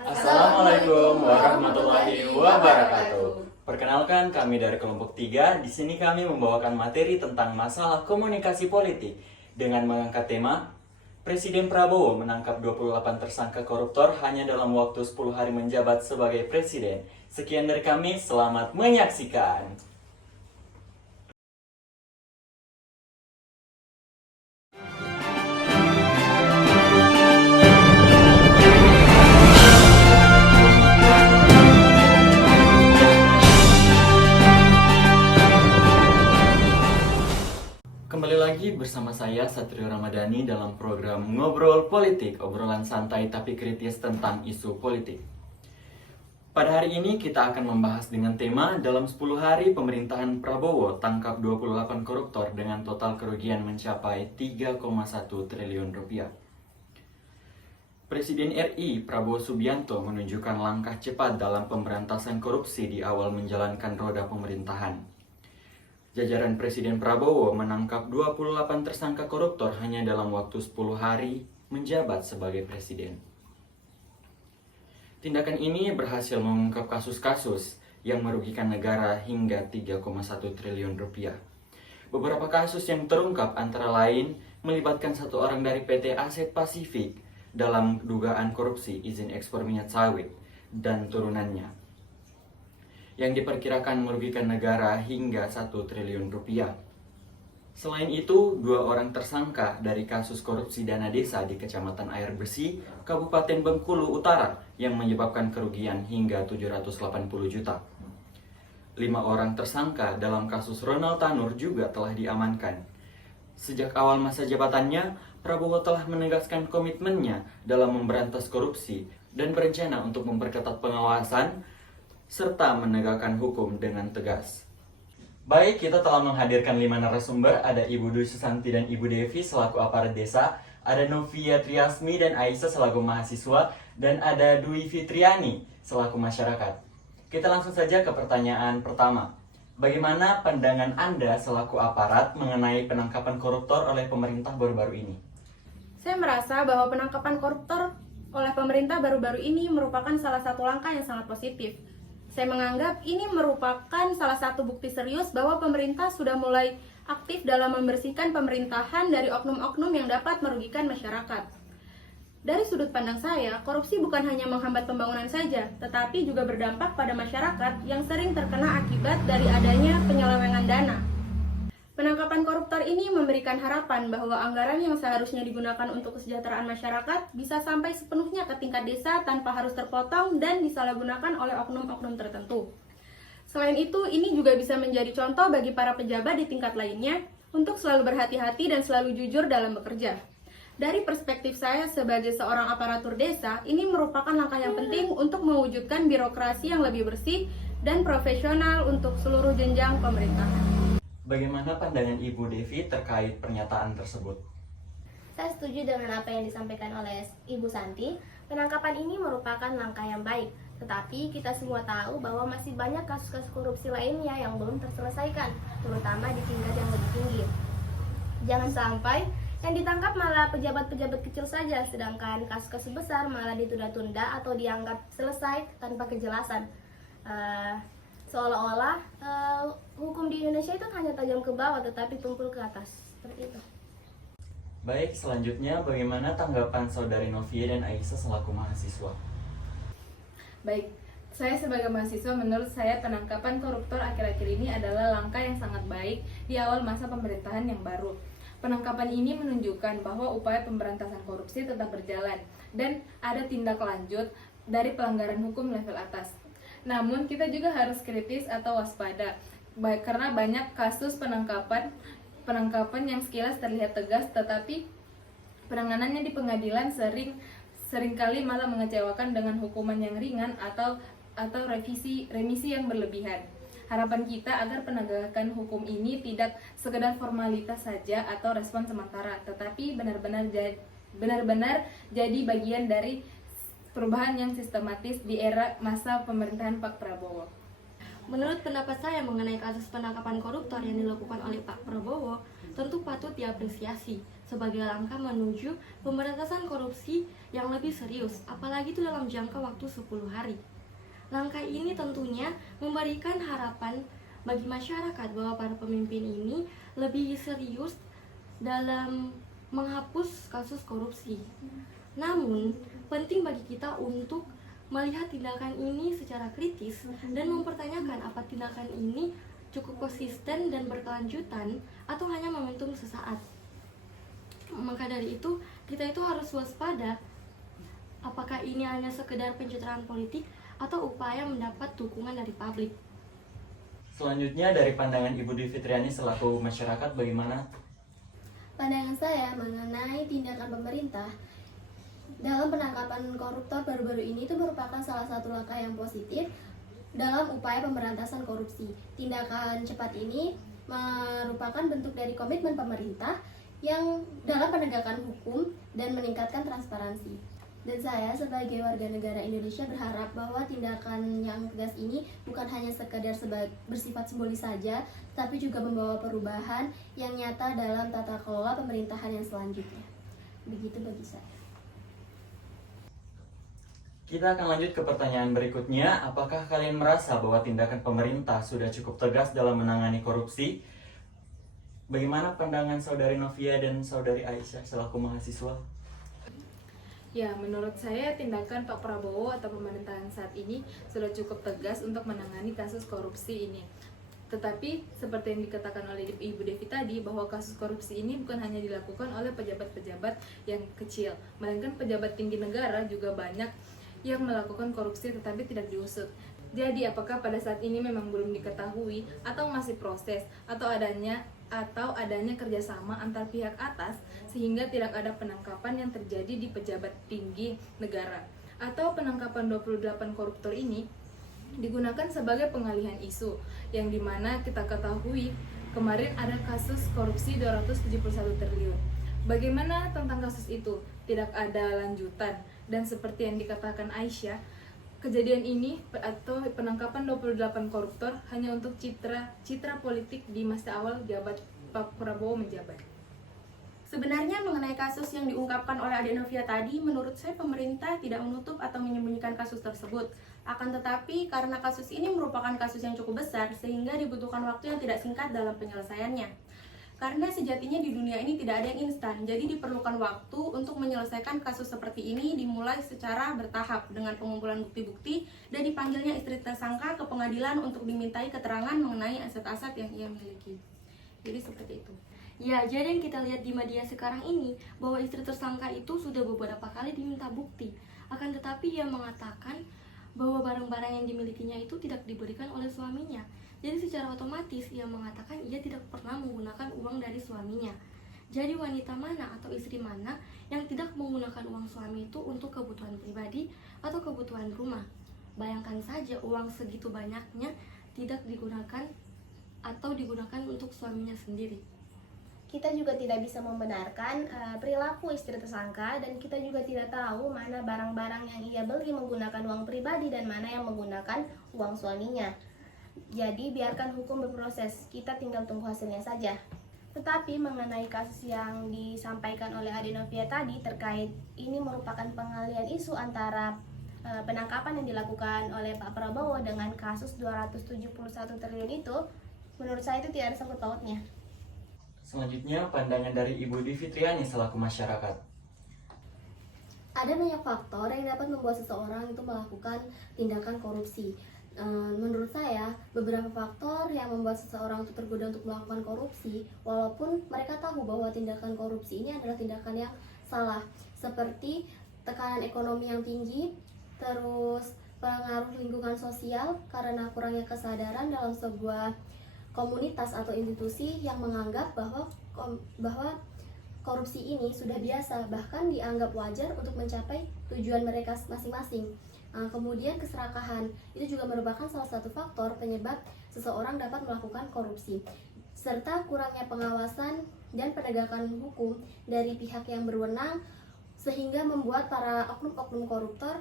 Assalamualaikum warahmatullahi wabarakatuh. Perkenalkan, kami dari kelompok 3. Di sini kami membawakan materi tentang masalah komunikasi politik dengan mengangkat tema Presiden Prabowo menangkap 28 tersangka koruptor hanya dalam waktu 10 hari menjabat sebagai presiden. Sekian dari kami, selamat menyaksikan. Kembali lagi bersama saya Satrio Ramadhani dalam program Ngobrol Politik, obrolan santai tapi kritis tentang isu politik. Pada hari ini kita akan membahas dengan tema dalam 10 hari pemerintahan Prabowo tangkap 28 koruptor dengan total kerugian mencapai 3,1 triliun rupiah. Presiden RI Prabowo Subianto menunjukkan langkah cepat dalam pemberantasan korupsi di awal menjalankan roda pemerintahan. Jajaran Presiden Prabowo menangkap 28 tersangka koruptor hanya dalam waktu 10 hari menjabat sebagai presiden. Tindakan ini berhasil mengungkap kasus-kasus yang merugikan negara hingga 3,1 triliun rupiah. Beberapa kasus yang terungkap antara lain melibatkan satu orang dari PT Aset Pasifik dalam dugaan korupsi izin ekspor minyak sawit dan turunannya, yang diperkirakan merugikan negara hingga 1 triliun rupiah. Selain itu, 2 orang tersangka dari kasus korupsi dana desa di Kecamatan Air Bersih, Kabupaten Bengkulu Utara yang menyebabkan kerugian hingga 780 juta. 5 orang tersangka dalam kasus Ronald Tanur juga telah diamankan. Sejak awal masa jabatannya, Prabowo telah menegaskan komitmennya dalam memberantas korupsi dan berencana untuk memperketat pengawasan serta menegakkan hukum dengan tegas. Baik, kita telah menghadirkan 5 narasumber. Ada Ibu Dwi Susanti dan Ibu Devi selaku aparat desa, ada Novia Triasmi dan Aisyah selaku mahasiswa, dan ada Dwi Fitriani selaku masyarakat. Kita langsung saja ke pertanyaan pertama. Bagaimana pandangan Anda selaku aparat mengenai penangkapan koruptor oleh pemerintah baru-baru ini? Saya merasa bahwa penangkapan koruptor oleh pemerintah baru-baru ini merupakan salah satu langkah yang sangat positif. Saya menganggap ini merupakan salah satu bukti serius bahwa pemerintah sudah mulai aktif dalam membersihkan pemerintahan dari oknum-oknum yang dapat merugikan masyarakat. Dari sudut pandang saya, korupsi bukan hanya menghambat pembangunan saja, tetapi juga berdampak pada masyarakat yang sering terkena akibat dari adanya penyelewengan dana. Penangkapan koruptor ini memberikan harapan bahwa anggaran yang seharusnya digunakan untuk kesejahteraan masyarakat bisa sampai sepenuhnya ke tingkat desa tanpa harus terpotong dan disalahgunakan oleh oknum-oknum tertentu. Selain itu, ini juga bisa menjadi contoh bagi para pejabat di tingkat lainnya untuk selalu berhati-hati dan selalu jujur dalam bekerja. Dari perspektif saya sebagai seorang aparatur desa, ini merupakan langkah yang penting untuk mewujudkan birokrasi yang lebih bersih dan profesional untuk seluruh jenjang pemerintahan. Bagaimana pandangan Ibu Devi terkait pernyataan tersebut? Saya setuju dengan apa yang disampaikan oleh Ibu Santi. Penangkapan ini merupakan langkah yang baik, tetapi kita semua tahu bahwa masih banyak kasus-kasus korupsi lainnya yang belum terselesaikan, terutama di tingkat yang lebih tinggi. Jangan sampai yang ditangkap malah pejabat-pejabat kecil saja, sedangkan kasus-kasus besar malah ditunda-tunda atau dianggap selesai tanpa kejelasan. Seolah-olah hukum di Indonesia itu hanya tajam ke bawah tetapi tumpul ke atas, seperti itu. Baik, selanjutnya bagaimana tanggapan Saudari Novia dan Aisyah selaku mahasiswa? Baik, saya sebagai mahasiswa, menurut saya penangkapan koruptor akhir-akhir ini adalah langkah yang sangat baik di awal masa pemerintahan yang baru. Penangkapan ini menunjukkan bahwa upaya pemberantasan korupsi tetap berjalan dan ada tindak lanjut dari pelanggaran hukum level atas. Namun kita juga harus kritis atau waspada, karena banyak kasus penangkapan yang sekilas terlihat tegas, tetapi penanganannya di pengadilan seringkali malah mengecewakan dengan hukuman yang ringan atau remisi yang berlebihan. Harapan kita agar penegakan hukum ini tidak sekedar formalitas saja atau respon sementara, tetapi benar-benar jadi bagian dari perubahan yang sistematis di era masa pemerintahan Pak Prabowo. Menurut pendapat saya mengenai kasus penangkapan koruptor yang dilakukan oleh Pak Prabowo, tentu patut diapresiasi sebagai langkah menuju pemberantasan korupsi yang lebih serius, apalagi itu dalam jangka waktu 10 hari. Langkah ini tentunya memberikan harapan bagi masyarakat bahwa para pemimpin ini lebih serius dalam menghapus kasus korupsi. Namun, penting bagi kita untuk melihat tindakan ini secara kritis dan mempertanyakan apa tindakan ini cukup konsisten dan berkelanjutan atau hanya momentum sesaat. Maka dari itu, kita itu harus waspada apakah ini hanya sekedar pencitraan politik atau upaya mendapat dukungan dari publik. Selanjutnya dari pandangan Ibu Dwi Fitriani selaku masyarakat bagaimana? Pandangan saya mengenai tindakan pemerintah dalam penangkapan koruptor baru-baru ini itu merupakan salah satu langkah yang positif dalam upaya pemberantasan korupsi. Tindakan cepat ini merupakan bentuk dari komitmen pemerintah yang dalam penegakan hukum dan meningkatkan transparansi. Dan saya sebagai warga negara Indonesia berharap bahwa tindakan yang tegas ini bukan hanya sekedar bersifat simbolis saja, tapi juga membawa perubahan yang nyata dalam tata kelola pemerintahan yang selanjutnya. Begitu bagi saya. Kita akan lanjut ke pertanyaan berikutnya. Apakah kalian merasa bahwa tindakan pemerintah sudah cukup tegas dalam menangani korupsi? Bagaimana pandangan Saudari Novia dan Saudari Aisyah selaku mahasiswa? Ya, menurut saya tindakan Pak Prabowo atau pemerintahan saat ini sudah cukup tegas untuk menangani kasus korupsi ini. Tetapi seperti yang dikatakan oleh Ibu Devi tadi, bahwa kasus korupsi ini bukan hanya dilakukan oleh pejabat-pejabat yang kecil, melainkan pejabat tinggi negara juga banyak yang melakukan korupsi tetapi tidak diusut. Jadi apakah pada saat ini memang belum diketahui atau masih proses atau adanya kerjasama antar pihak atas sehingga tidak ada penangkapan yang terjadi di pejabat tinggi negara, atau penangkapan 28 koruptor ini digunakan sebagai pengalihan isu yang dimana kita ketahui kemarin ada kasus korupsi 271 triliun. Bagaimana tentang kasus itu? Tidak ada lanjutan, dan seperti yang dikatakan Aisyah, kejadian ini atau penangkapan 28 koruptor hanya untuk citra politik di masa awal jabat Pak Prabowo menjabat. Sebenarnya mengenai kasus yang diungkapkan oleh Adik Novia tadi, menurut saya pemerintah tidak menutup atau menyembunyikan kasus tersebut. Akan tetapi karena kasus ini merupakan kasus yang cukup besar sehingga dibutuhkan waktu yang tidak singkat dalam penyelesaiannya. Karena sejatinya di dunia ini tidak ada yang instan, jadi diperlukan waktu untuk menyelesaikan kasus seperti ini dimulai secara bertahap dengan pengumpulan bukti-bukti dan dipanggilnya istri tersangka ke pengadilan untuk dimintai keterangan mengenai aset-aset yang ia miliki. Jadi seperti itu. Ya, jadi yang kita lihat di media sekarang ini bahwa istri tersangka itu sudah beberapa kali diminta bukti. Akan tetapi ia mengatakan bahwa barang-barang yang dimilikinya itu tidak diberikan oleh suaminya. Jadi secara otomatis ia mengatakan ia tidak pernah menggunakan uang dari suaminya. Jadi wanita mana atau istri mana yang tidak menggunakan uang suami itu untuk kebutuhan pribadi atau kebutuhan rumah? Bayangkan saja uang segitu banyaknya tidak digunakan atau digunakan untuk suaminya sendiri. Kita juga tidak bisa membenarkan perilaku istri tersangka, dan kita juga tidak tahu mana barang-barang yang ia beli menggunakan uang pribadi dan mana yang menggunakan uang suaminya. Jadi biarkan hukum berproses, kita tinggal tunggu hasilnya saja. Tetapi mengenai kasus yang disampaikan oleh Ade Novia tadi terkait ini merupakan pengalian isu antara penangkapan yang dilakukan oleh Pak Prabowo dengan kasus 271 triliun itu, menurut saya itu tidak ada sangkut pautnya. Selanjutnya pandangan dari Ibu Dwi Fitriani selaku masyarakat. Ada banyak faktor yang dapat membuat seseorang itu melakukan tindakan korupsi. Menurut saya, beberapa faktor yang membuat seseorang itu tergoda untuk melakukan korupsi, walaupun mereka tahu bahwa tindakan korupsi ini adalah tindakan yang salah, seperti tekanan ekonomi yang tinggi, terus pengaruh lingkungan sosial karena kurangnya kesadaran dalam sebuah komunitas atau institusi yang menganggap bahwa korupsi ini sudah biasa, bahkan dianggap wajar untuk mencapai tujuan mereka masing-masing. Kemudian keserakahan itu juga merupakan salah satu faktor penyebab seseorang dapat melakukan korupsi, serta kurangnya pengawasan dan penegakan hukum dari pihak yang berwenang sehingga membuat para oknum-oknum koruptor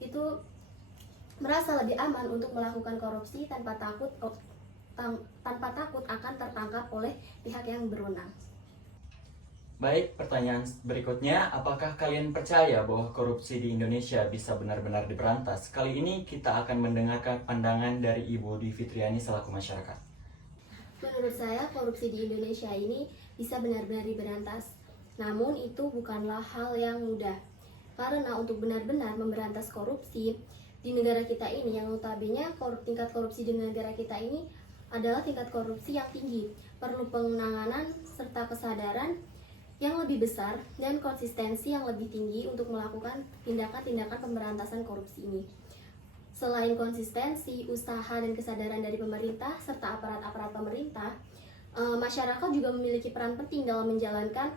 itu merasa lebih aman untuk melakukan korupsi tanpa takut tanpa takut akan tertangkap oleh pihak yang berwenang. Baik, pertanyaan berikutnya, apakah kalian percaya bahwa korupsi di Indonesia bisa benar-benar diberantas? Kali ini kita akan mendengarkan pandangan dari Ibu Dwi Fitriani selaku masyarakat. Menurut saya, korupsi di Indonesia ini bisa benar-benar diberantas. Namun itu bukanlah hal yang mudah. Karena untuk benar-benar memberantas korupsi di negara kita ini, yang notabene tingkat korupsi di negara kita ini adalah tingkat korupsi yang tinggi, perlu penanganan serta kesadaran yang lebih besar dan konsistensi yang lebih tinggi untuk melakukan tindakan-tindakan pemberantasan korupsi ini. Selain konsistensi, usaha dan kesadaran dari pemerintah serta aparat-aparat pemerintah, masyarakat juga memiliki peran penting dalam menjalankan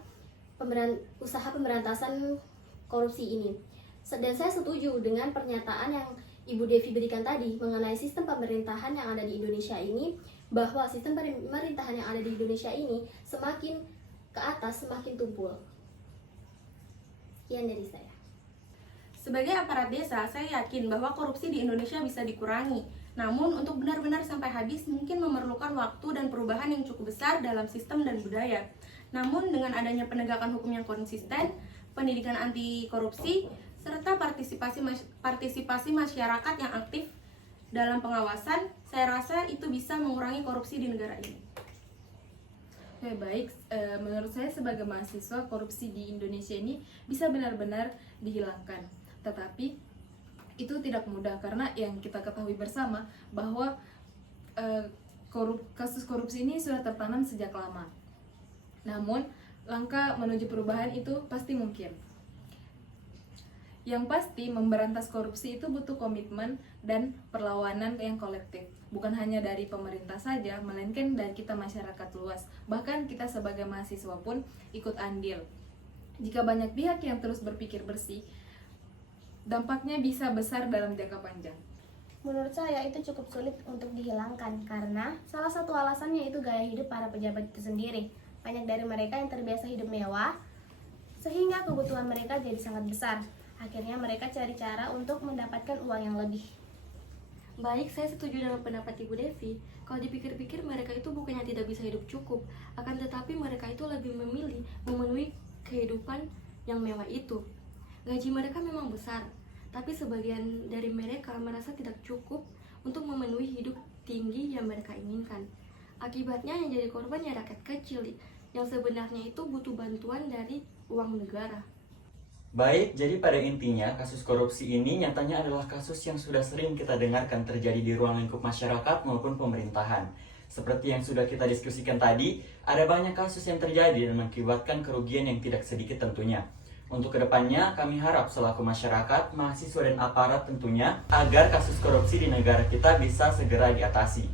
usaha pemberantasan korupsi ini. Dan saya setuju dengan pernyataan yang Ibu Devi berikan tadi mengenai sistem pemerintahan yang ada di Indonesia ini, bahwa sistem pemerintahan yang ada di Indonesia ini semakin ke atas semakin tumpul. Sekian dari saya. Sebagai aparat desa, saya yakin bahwa korupsi di Indonesia bisa dikurangi. Namun, untuk benar-benar sampai habis mungkin memerlukan waktu dan perubahan yang cukup besar dalam sistem dan budaya. Namun, dengan adanya penegakan hukum yang konsisten, pendidikan anti korupsi, serta partisipasi masyarakat yang aktif dalam pengawasan, saya rasa itu bisa mengurangi korupsi di negara ini. Oke, baik. Menurut saya sebagai mahasiswa, korupsi di Indonesia ini bisa benar-benar dihilangkan. Tetapi itu tidak mudah karena yang kita ketahui bersama bahwa kasus korupsi ini sudah tertanam sejak lama. Namun, langkah menuju perubahan itu pasti mungkin. Yang pasti, memberantas korupsi itu butuh komitmen dan perlawanan yang kolektif. Bukan hanya dari pemerintah saja, melainkan dari kita masyarakat luas. Bahkan kita sebagai mahasiswa pun ikut andil. Jika banyak pihak yang terus berpikir bersih, dampaknya bisa besar dalam jangka panjang. Menurut saya itu cukup sulit untuk dihilangkan karena salah satu alasannya itu gaya hidup para pejabat itu sendiri. Banyak dari mereka yang terbiasa hidup mewah, sehingga kebutuhan mereka jadi sangat besar. Akhirnya mereka cari cara untuk mendapatkan uang yang lebih. Baik, saya setuju dengan pendapat Ibu Devi. Kalau dipikir-pikir, mereka itu bukannya tidak bisa hidup cukup, akan tetapi mereka itu lebih memilih memenuhi kehidupan yang mewah itu. Gaji mereka memang besar, tapi sebagian dari mereka merasa tidak cukup untuk memenuhi hidup tinggi yang mereka inginkan. Akibatnya yang jadi korban ya rakyat kecil, yang sebenarnya itu butuh bantuan dari uang negara. Baik, jadi pada intinya kasus korupsi ini nyatanya adalah kasus yang sudah sering kita dengarkan terjadi di ruang lingkup masyarakat maupun pemerintahan. Seperti yang sudah kita diskusikan tadi, ada banyak kasus yang terjadi dan mengakibatkan kerugian yang tidak sedikit tentunya. Untuk kedepannya, kami harap selaku masyarakat, mahasiswa dan aparat tentunya, agar kasus korupsi di negara kita bisa segera diatasi.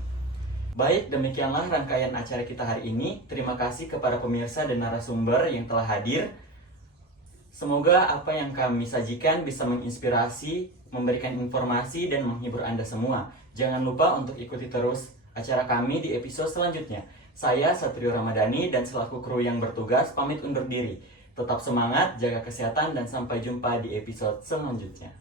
Baik, demikianlah rangkaian acara kita hari ini. Terima kasih kepada pemirsa dan narasumber yang telah hadir. Semoga apa yang kami sajikan bisa menginspirasi, memberikan informasi, dan menghibur Anda semua. Jangan lupa untuk ikuti terus acara kami di episode selanjutnya. Saya Satrio Ramadhani dan selaku kru yang bertugas pamit undur diri. Tetap semangat, jaga kesehatan, dan sampai jumpa di episode selanjutnya.